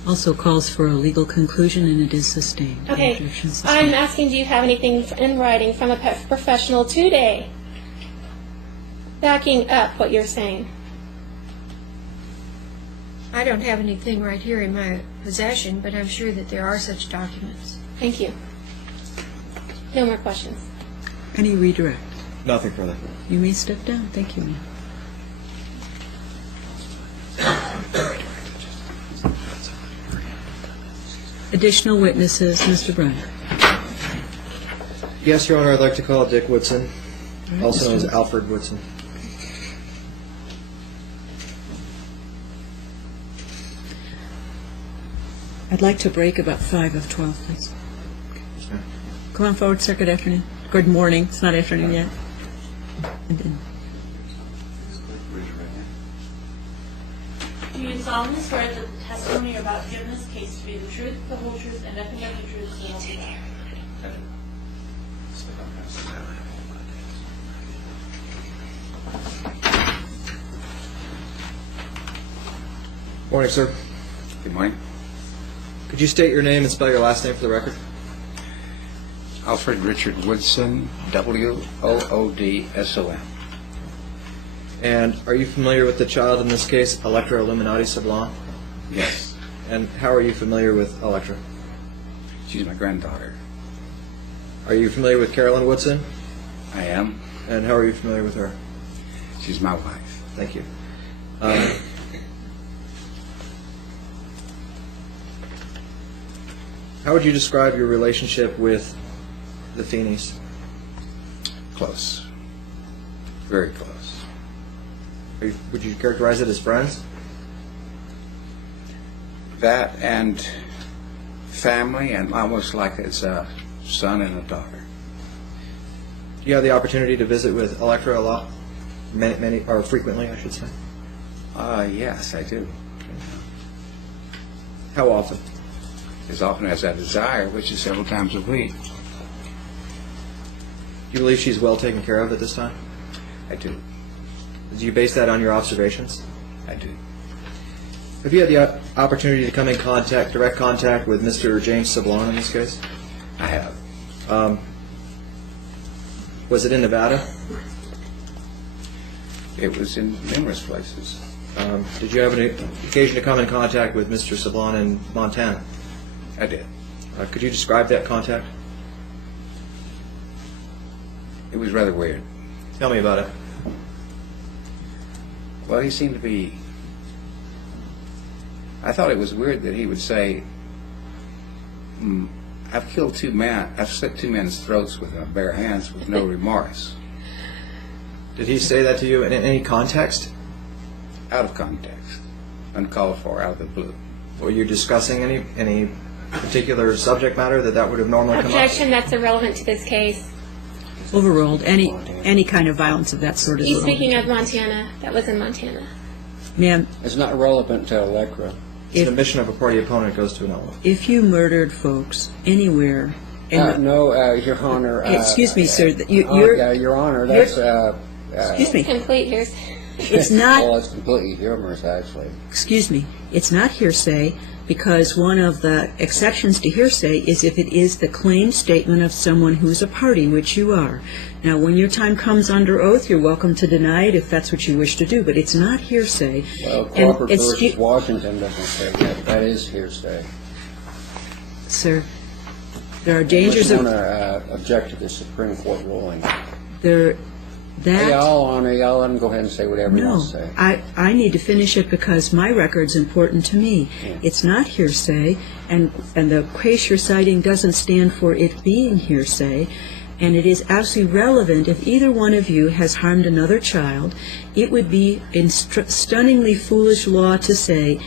Also calls for a legal conclusion, and it is sustained. Okay, Objection I'm sustained. asking, do you have anything in writing from a professional today backing up what you're saying? I don't have anything right here in my possession, but I'm sure that there are such documents. Thank you. No more questions. Any redirect? Nothing further. You may step down. Thank you, ma'am. Additional witnesses, Mr. Brown. Yes, Your Honor, I'd like to call Dick Woodson, also known as Alfred Woodson. I'd like to break about 5 of 12, please. Come on forward, sir. Good afternoon. Good morning. It's not afternoon yet. And then, Raise your right hand. Do you solemnly swear that the testimony you're about to give in this case to be the truth, the whole truth, and nothing but the truth, so help you God? Step up, guys. Morning, sir. Good morning. Could you state your name and spell your last name for the record? Alfred Richard Woodson, Woodson. And are you familiar with the child in this case, Electra Illuminati Sablon? Yes, And how are you familiar with Electra? she's my granddaughter. Are you familiar with Carolyn Woodson? I am. And how are you familiar with her? She's my wife. Thank you. How would you describe your relationship with the Feeneys? Close. Very close. Would you characterize it as friends? That and family, and almost like it's a son and a daughter. Do you have the opportunity to visit with Electra a lot? Many, or frequently, I should say. Yes, I do. How often? As often as I desire, which is several times a week. Do you believe she's well taken care of at this time? I do. Do you base that on your observations? I do. Have you had the opportunity to come in contact, direct contact with Mr. James Sablon in this case? I have. Was it in Nevada? It was in numerous places. Did you have an occasion to come in contact with Mr. Sablon in Montana? I did. Could you describe that contact? It was rather weird. Tell me about it. Well, he seemed to be... I thought it was weird that he would say, I've killed 2 men, I've slit 2 men's throats with my bare hands with no remorse. Did he say that to you in any context? Out of context. Uncalled for, out of the blue. Were you discussing any particular subject matter that would have normally come up? Objection, that's irrelevant to this case. overruled. Any kind of violence of that sort is He's irrelevant. speaking of Montana. That was in Montana. Ma'am, It's not relevant to Electra. It's an admission of a party opponent goes to an element. If you murdered folks anywhere, and No, Your Honor. excuse me, sir, Your Honor, that's... excuse me, Complete hearsay. it's not. Well, it's completely humorous, actually. Excuse me, it's not hearsay, because one of the exceptions to hearsay is if it is the claimed statement of someone who's a party, which you are. Now, when your time comes under oath, you're welcome to deny it if that's what you wish to do, but it's not hearsay. Well, And Crawford versus Washington doesn't say that. That is hearsay. Sir, there are dangers I of... want to object to the Supreme Court ruling. That... Y'all let him go ahead and say whatever he No, wants to say. I need to finish it because my record's important to me. Yeah. It's not hearsay, and the case you're citing doesn't stand for it being hearsay, and it is absolutely relevant. If either one of you has harmed another child, it would be in stunningly foolish law to say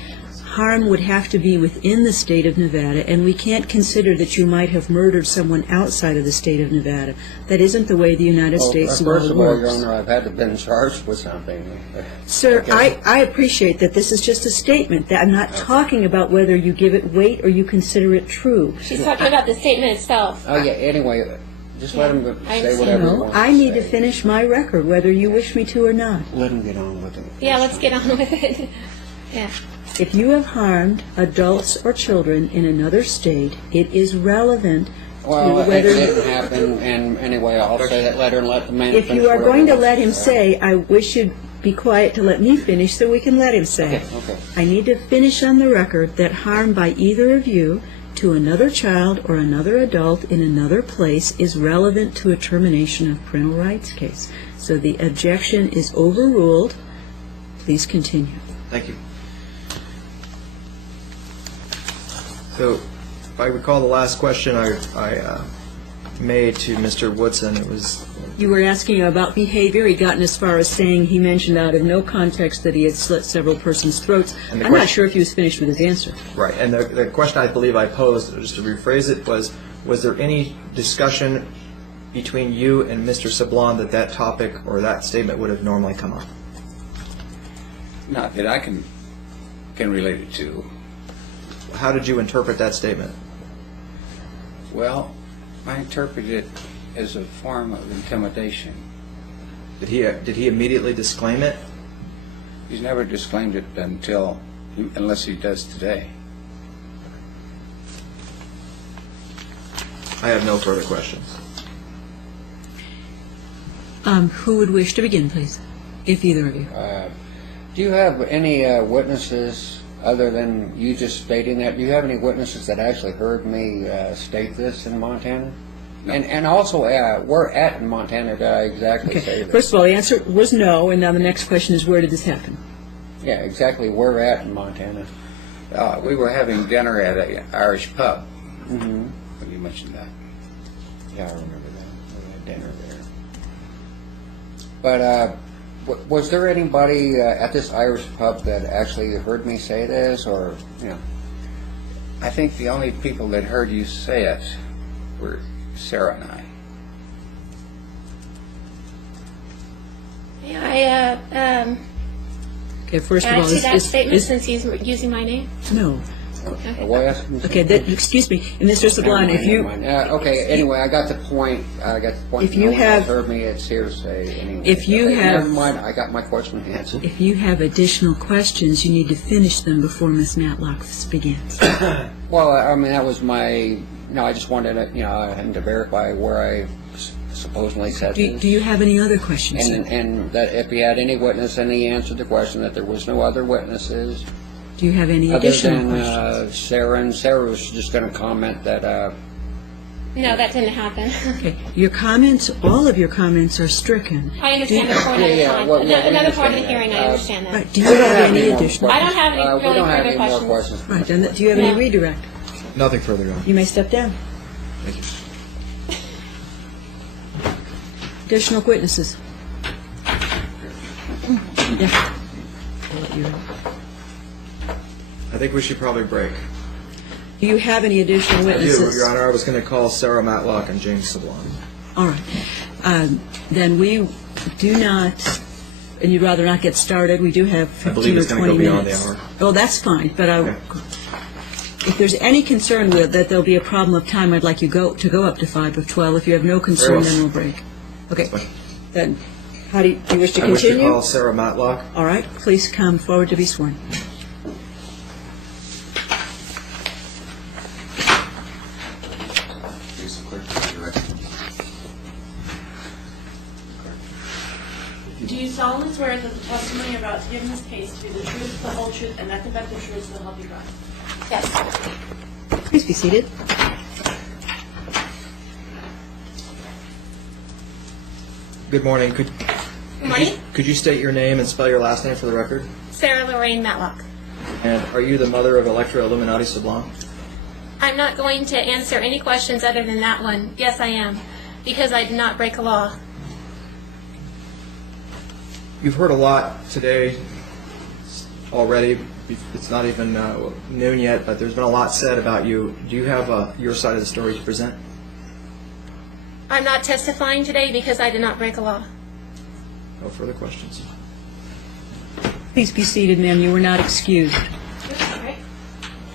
harm would have to be within the state of Nevada, and we can't consider that you might have murdered someone outside of the state of Nevada. That isn't the way the United States law works. First of all, Your Honor, I've had to been charged with something. Sir, Okay. I appreciate that this is just a statement. That I'm not talking about whether you give it weight or you consider it true. She's talking about the statement itself. Oh, yeah, anyway, just let him I say understand. whatever he No, wants I to need say. to finish my record, whether you wish me to or not. Let him get on with it. Yeah, let's get on with it. Yeah. If you have harmed adults or children in another state, it is relevant Well, to it whether... didn't happen, and anyway, I'll say that letter and let the man If finish you are whatever going he to wants let him say. say, I wish you'd be quiet to let me finish so we can let him say. Okay. I need to finish on the record that harm by either of you to another child or another adult in another place is relevant to a termination of parental rights case. So the objection is overruled. Please continue. Thank you. So, if I recall the last question I made to Mr. Woodson, it was... You were asking about behavior. He'd gotten as far as saying he mentioned out of no context that he had slit several persons' throats. And the I'm not question- sure if he was finished with his answer. Right, and the question I believe I posed, just to rephrase it, was there any discussion between you and Mr. Sablon that topic or that statement would have normally come up? Not that I can relate it to. How did you interpret that statement? Well, I interpret it as a form of intimidation. Did he immediately disclaim it? He's never disclaimed it unless he does today. I have no further questions. Who would wish to begin, please? If either of you. Do you have any witnesses, other than you just stating that, do you have any witnesses that actually heard me state this in Montana? No. And also, where at in Montana did I exactly say this? First of all, the answer was no, and now the next question is, where did this happen? Yeah, exactly where at in Montana. We were having dinner at an Irish pub. Mm-hmm. When you mentioned that. Yeah, I remember that. We had dinner there. But was there anybody at this Irish pub that actually heard me say this, or, you know? I think the only people that heard you say it were Sarah and I. Yeah, Okay, first of add all, to that statement since he's using my name. no. Why ask me Okay, excuse me, and Mr. Sablon, if you... Okay, anyway, I got the point. If you No one have- else heard me, it's hearsay anyway. If you Okay, have- Never mind, I got my question answered. If you have additional questions, you need to finish them before Ms. Matlock begins. Well, I mean, that was my... No, I just wanted to, him to verify where I supposedly said this. Do you have any other questions? sir? And that if he had any witness, and he answered the question that there was no other witnesses Do you have any other additional than questions? Sarah, and Sarah was just going to comment that, No, that didn't happen. Okay, your comments, all of your comments are stricken. I understand that for Yeah, another yeah, time. well, we Another part of the understand hearing, that. I understand that. Right, do you have any more additional? I don't have any we really don't have further any more questions. questions. Right, then, do you have any No. redirect? Nothing further, Your Honor. You may step down. Thank you. Additional witnesses? Yeah. I'll let you- I think we should probably break. Do you have any additional I do, witnesses? Your Honor. I was going to call Sarah Matlock and James Sablon. All right. Then we do not and you'd rather not get started, we do have I 15 believe or it's 20 going to go minutes. beyond the hour. Oh, that's fine, but if there's any concern with that there'll be a problem of time, I'd like you to go up to 5 of 12. If you have no concern, well. then we'll break. Okay. fine. Then, how do you wish to I wish to continue? call Sarah Matlock. All right, please come forward to be sworn. Face the clerk, raise your right hand. Do you solemnly swear that the testimony you're about to give in this case to be the truth, the whole truth, and nothing but the truth, so help you God? Yes. Please be seated. Good morning. Good morning. Could you state your name and spell your last name for the record? Sarah Lorraine Matlock. And are you the mother of Electra Illuminati Sublime? I'm not going to answer any questions other than that one. Yes, I am, because I did not break a law. You've heard a lot today already. It's not even noon yet, but there's been a lot said about you. Do you have your side of the story to present? I'm not testifying today because I did not break a law. No further questions. Please be seated, ma'am. You were not excused. Okay.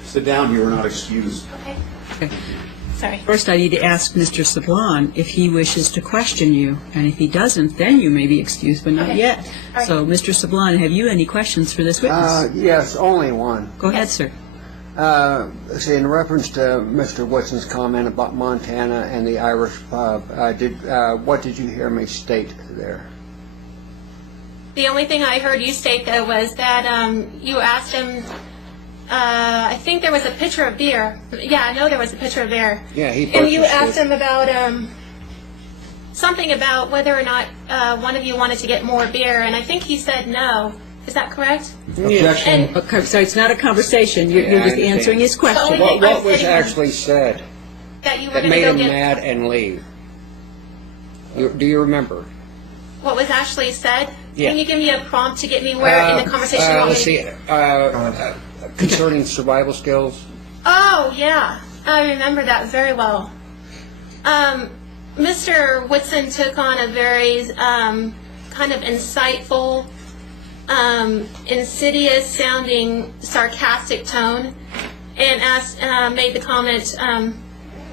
Sit down, you are not excused. Okay. Sorry. First, I need to ask Mr. Sablon if he wishes to question you, and if he doesn't, then you may be excused, but not Okay. yet. All right. So, Mr. Sablon, have you any questions for this witness? Yes, only one. Go ahead, sir. See, in reference to Mr. Woodson's comment about Montana and the Irish pub, what did you hear me state there? The only thing I heard you state, though, was that you asked him, I think there was a pitcher of beer. Yeah, I know there was a pitcher of beer. Yeah, he And you purchased asked it. him about something about whether or not one of you wanted to get more beer, and I think he said no. Is that correct? Objection. And Okay, sorry, it's not a conversation. You're Yeah, I just understand. answering his question. The only What I'm was sitting- actually said that you were that going to made go him get mad and leave? Do you remember? what was actually said? Yeah. Can you give me a prompt to get me where in the conversation you want me Let's to- see, concerning survival skills. Oh, yeah. I remember that very well. Mr. Woodson took on a very kind of insightful, insidious-sounding, sarcastic tone and made the comment,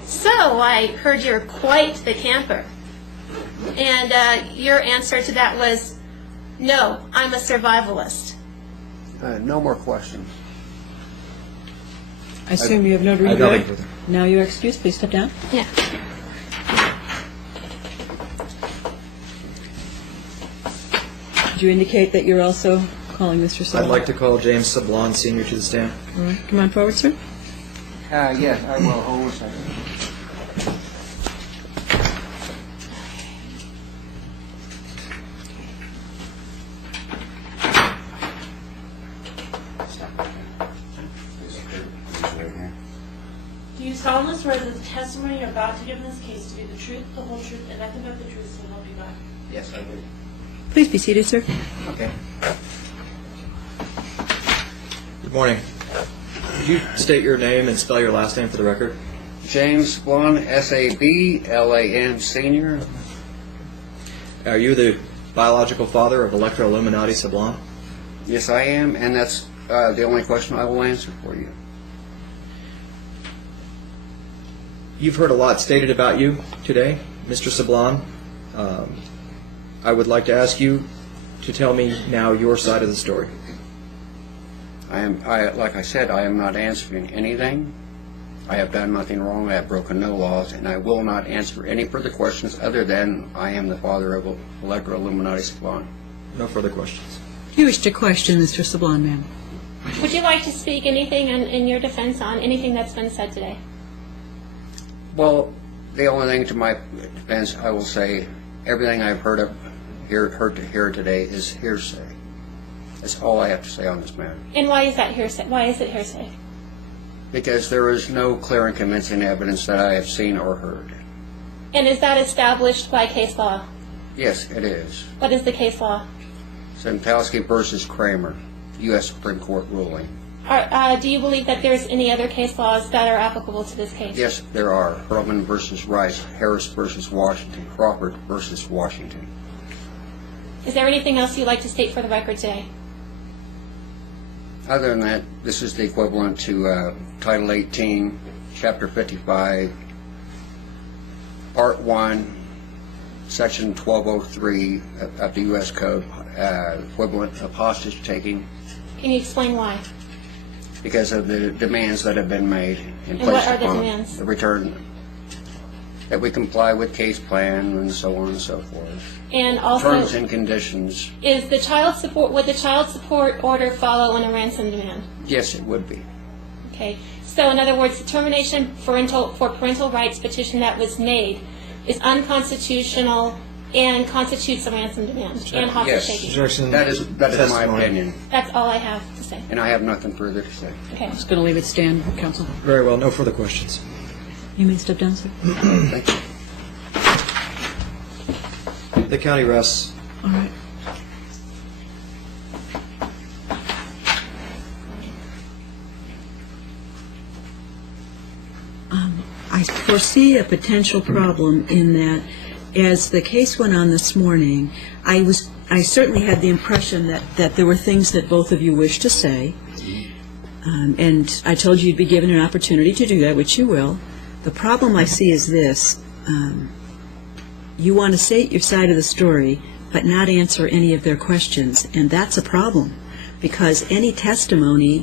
so I heard you're quite the camper. And your answer to that was, no, I'm a survivalist. No more questions. I assume you have no I have regret. nothing further. Now you're excused. Please step down. Yeah. Did you indicate that you're also calling Mr. Sablon? I'd like to call James Sablon Sr. to the stand. All right, come on forward, sir. Yes, I will. Hold on a second. Stop right there. Face the clerk, raise your right hand. Do you solemnly swear that the testimony you're about to give in this case to be the truth, the whole truth, and nothing but the truth, so help you God? Yes, I do. Please be seated, sir. Okay. Good morning. Could you state your name and spell your last name for the record? James Sablon, S-A-B-L-A-N, Senior. Are you the biological father of Electra Illuminati Sublime? Yes, I am, and that's the only question I will answer for you. You've heard a lot stated about you today, Mr. Sablon. I would like to ask you to tell me now your side of the story. Like I said, I am not answering anything. I have done nothing wrong. I have broken no laws, and I will not answer any further questions other than I am the father of Electra Illuminati Sublime. No further questions. Do you wish to question Mr. Sablon, ma'am? Would you like to speak anything in your defense on anything that's been said today? Well, the only thing to my defense, I will say, everything I've heard here today is hearsay. That's all I have to say on this matter. And why is that hearsay? Why is it hearsay? Because there is no clear and convincing evidence that I have seen or heard. And is that established by case law? Yes, it is. What is the case law? Sentowski versus Kramer, U.S. Supreme Court ruling. Do you believe that there's any other case laws that are applicable to this case? Yes, there are. Perlman versus Rice, Harris versus Washington, Crawford versus Washington. Is there anything else you'd like to state for the record today? Other than that, this is the equivalent to Title 18, Chapter 55, Part 1, Section 1203 of the U.S. Code, equivalent of hostage taking, Can you explain why? because of the demands that have been made and And what placed are the upon demands? the return, that we comply with case plan and so on and so forth. And also, Terms and conditions, would the child support order follow on a ransom demand? yes, it would be. Okay. So in other words, the termination for parental rights petition that was made is unconstitutional and constitutes a ransom demand and hostage Yes. taking. Objection. That is my Testimony. opinion, That's all I have to say. and I have nothing further to say. Okay. Just going to leave it stand, counsel. Very well, no further questions. You may step down, sir. Thank you. The county rests. All right. I foresee a potential problem in that as the case went on this morning, I certainly had the impression that there were things that both of you wished to say, and I told you you'd be given an opportunity to do that, which you will. The problem I see is this. You want to state your side of the story, but not answer any of their questions, and that's a problem, because any testimony,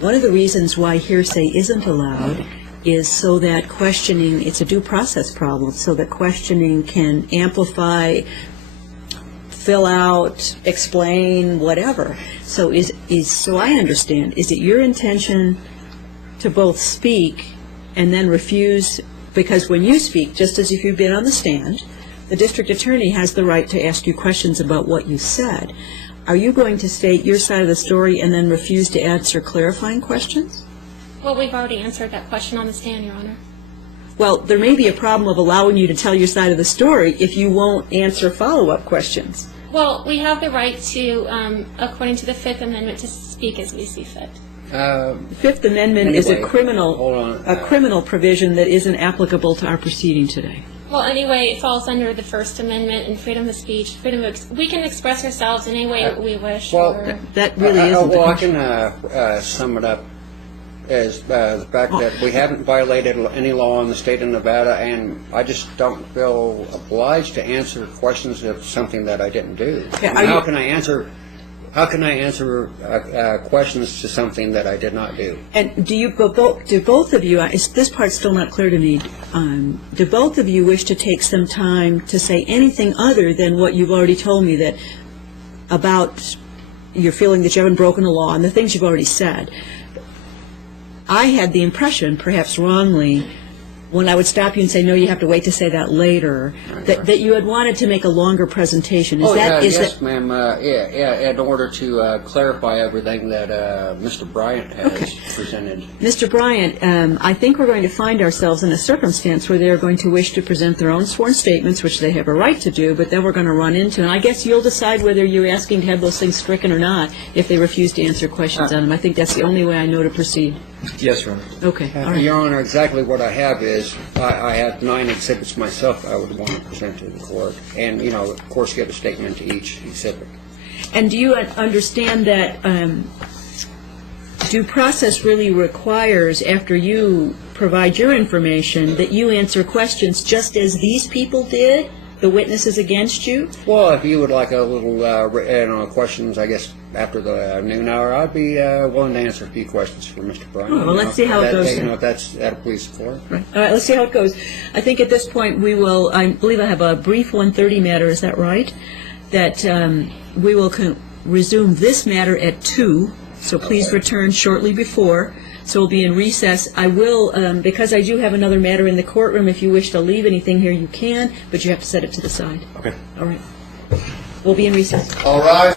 one of the reasons why hearsay isn't allowed is so that questioning, it's a due process problem, so that questioning can amplify, fill out, explain, whatever. So so I understand, is it your intention to both speak and then refuse? Because when you speak, just as if you've been on the stand, the district attorney has the right to ask you questions about what you said. Are you going to state your side of the story and then refuse to answer clarifying questions? Well, we've already answered that question on the stand, Your Honor. Well, there may be a problem of allowing you to tell your side of the story if you won't answer follow-up questions. Well, we have the right to, according to the Fifth Amendment, to speak as we see fit. The Fifth Amendment is a Anyway, criminal hold on. a criminal provision that isn't applicable to our proceeding today. Well, anyway, it falls under the First Amendment and freedom of speech. We can express ourselves in any way we wish. Well, or- That really isn't the Well, I question. can sum it up as the fact that we haven't violated any law in the state of Nevada, and I just don't feel obliged to answer questions of something that I didn't do. Okay, I mean, are you- how can I answer questions to something that I did not do? And do both of you, this part's still not clear to me, do both of you wish to take some time to say anything other than what you've already told me that about your feeling that you haven't broken the law and the things you've already said? I had the impression, perhaps wrongly, when I would stop you and say, no, you have to wait to say that later, that you had wanted to make a longer presentation. Yes, ma'am. In order to clarify everything that Mr. Bryant has presented. Mr. Bryant, I think we're going to find ourselves in a circumstance where they're going to wish to present their own sworn statements, which they have a right to do, but then we're going to run into, and I guess you'll decide whether you're asking to have those things stricken or not if they refuse to answer questions on them. I think that's the only way I know to proceed. Yes, Your Honor. Okay, all right. Your Honor, exactly what I have is, I have 9 exhibits myself I would want to present to the court, and, of course, give a statement to each exhibit. And do you understand that due process really requires, after you provide your information, that you answer questions just as these people did, the witnesses against you? Well, if you would like a little questions, I guess, after the noon hour, I'd be willing to answer a few questions for Mr. Bryant. Oh, well, let's see how it goes then. If that'll please the court. Right. All right, let's see how it goes. I think at this point we will, I believe I have a brief 1:30 matter, is that right? That we will resume this matter at 2, so please return shortly before. So we'll be in recess. I will, because I do have another matter in the courtroom, if you wish to leave anything here, you can, but you have to set it to the side. Okay. All right. We'll be in recess. All rise.